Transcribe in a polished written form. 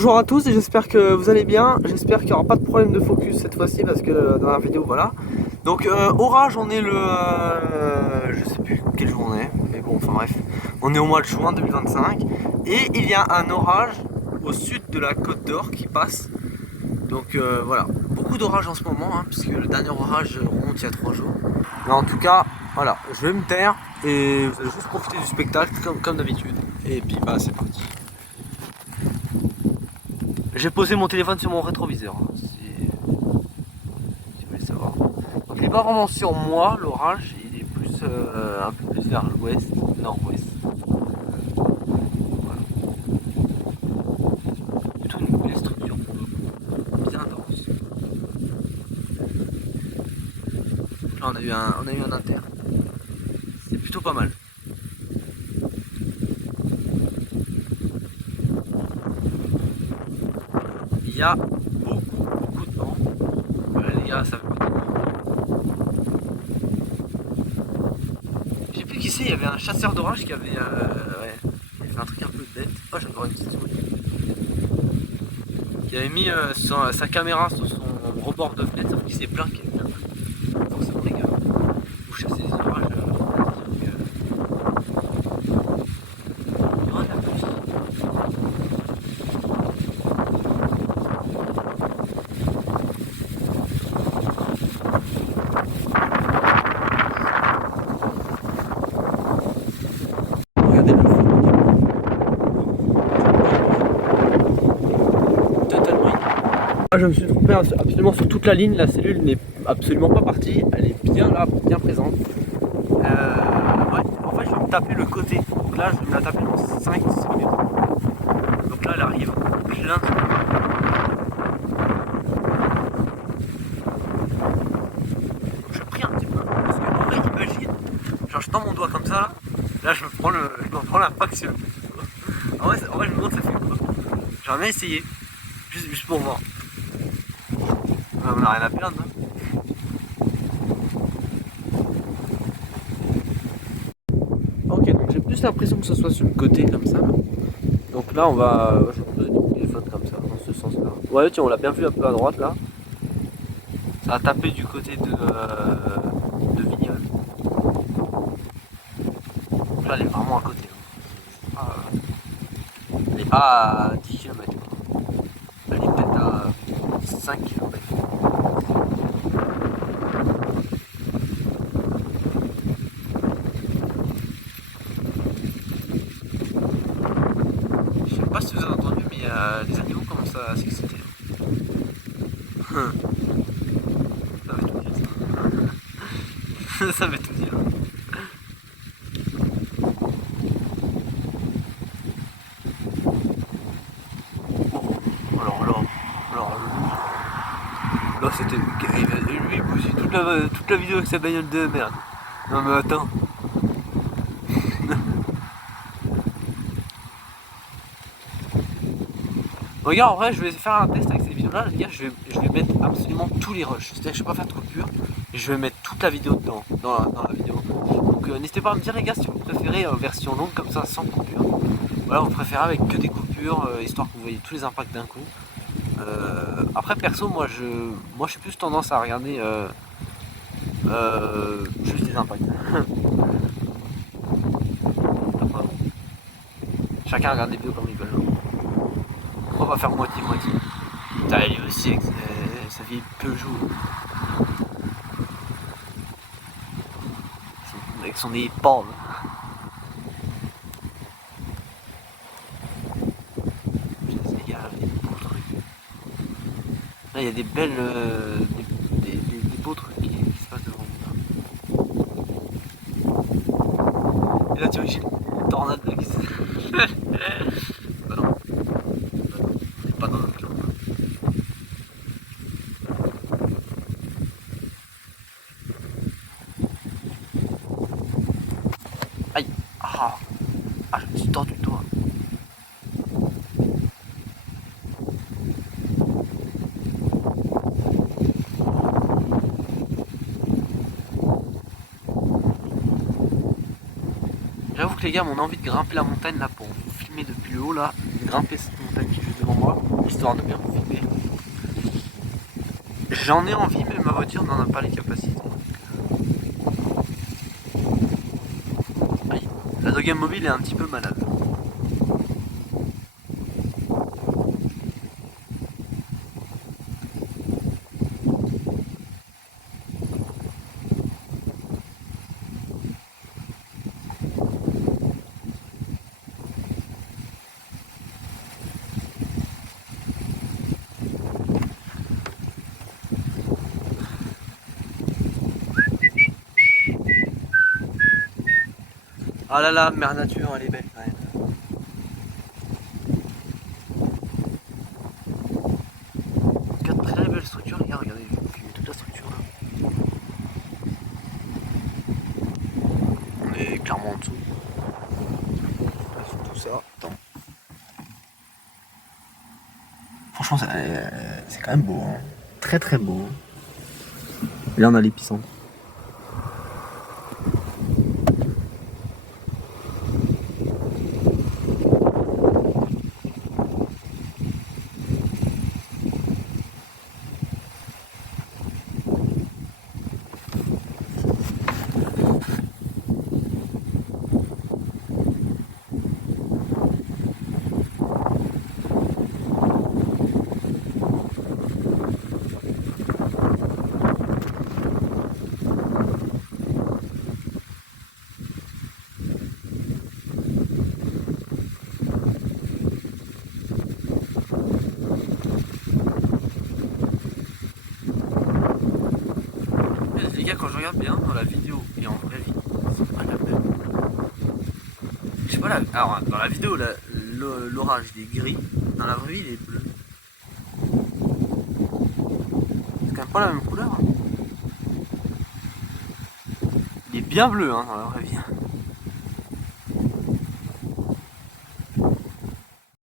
Bonjour à tous et j'espère que vous allez bien. J'espère qu'il n'y aura pas de problème de focus cette fois-ci parce que dans la vidéo voilà. Donc orage, on est le je sais plus quel jour on est, mais bon enfin bref. On est au mois de juin 2025 et il y a un orage au sud de la Côte d'Or qui passe. Donc voilà, beaucoup d'orage en ce moment hein, puisque le dernier orage remonte il y a 3 jours. Mais en tout cas, voilà, je vais me taire et vous allez juste profiter du spectacle comme d'habitude. Et puis bah c'est parti. J'ai posé mon téléphone sur mon rétroviseur, hein, si vous voulez savoir. Donc il n'est pas vraiment sur moi l'orage, il est plus un peu plus vers l'ouest, nord-ouest. Voilà. Plutôt une belle structure pour le coup, bien dense. Là on a eu un inter. C'est plutôt pas mal. Il y a beaucoup de vent. Voilà, les gars, ça fait partie. Je sais plus qui c'est, il y avait un chasseur d'orage qui avait, ouais, il avait fait un truc un peu bête. Oh, j'ai encore une petite souris. Qui avait mis sa caméra sur son rebord de fenêtre, sauf qu'il s'est plaint qu'il y avait forcément les gars. Vous chassez les orages, il y aura de la pluie. Regardez le feu. Totalement. Je me suis trompé absolument sur toute la ligne, la cellule n'est absolument pas partie, elle est bien là, bien présente. Ouais, en fait je vais me taper le côté, donc là je vais me la taper dans 5-6 minutes. Donc là elle arrive plein. Donc je prie un petit peu, parce que en vrai imagine, genre je tends mon doigt comme ça, là je me prends l'impact. En vrai je me demande ça fait quoi. J'aimerais bien essayer, juste pour voir. On n'a rien à perdre. Hein. Ok, donc j'ai plus l'impression que ce soit sur le côté comme ça. Là. Donc là, on va. Je vais poser mon téléphone comme ça, dans ce sens-là. Ouais, tiens, on l'a bien vu un peu à droite là. Ça a tapé du côté de Vignoles. Donc là, elle est vraiment à côté. Elle n'est pas à 10 km. Elle est peut-être à 5 km. Je sais pas si vous avez entendu, mais les animaux commencent à s'exciter. Ça veut tout dire ça. Ça veut tout dire. Alors là c'était. Lui il bousille toute la vidéo avec sa bagnole de merde. Non mais attends. Regarde, en vrai, je vais faire un test avec cette vidéo-là. Les gars, je vais mettre absolument tous les rushs. C'est-à-dire que je vais pas faire de coupure. Et je vais mettre toute la vidéo dedans, dans la vidéo. Donc, n'hésitez pas à me dire, les gars, si vous préférez version longue comme ça, sans coupure. Voilà, vous préférez avec que des coupures, histoire que vous voyez tous les impacts d'un coup. Après, perso, moi, je suis plus tendance à regarder juste les impacts. Chacun regarde des vidéos comme il veut. On va faire moitié-moitié. Putain, il aussi avec sa vieille Peugeot. Avec son épave. Là, il y a des belles. Des beaux trucs qui se passent devant nous. Et là, tu vois, j'ai une tornade qui se. Bah non. On n'est pas dans notre plan. Aïe. Ah, je me suis tordu le doigt. J'avoue que les gars, mon envie de grimper la montagne là pour vous filmer depuis le haut là, grimper cette montagne qui est juste devant. devant moi, histoire de bien profiter. J'en ai envie, mais ma voiture n'en a pas les capacités. Aïe. La Dogame mobile est un petit peu malade. Ah là là, mère nature, elle est belle quand même. Regarde, très belle structure, regardez, toute la structure là. On est clairement en dessous. Tout ça, attends. Franchement, c'est quand même beau, hein. Très très beau. Et là, on a l'épicentre. Les gars, quand je regarde bien dans la vidéo et en vraie vie, c'est pas la même. Je sais pas, alors dans la vidéo, l'orage il est gris, dans la vraie vie il est bleu. C'est quand même pas la même couleur. Hein. Il est bien bleu hein, dans la vraie vie.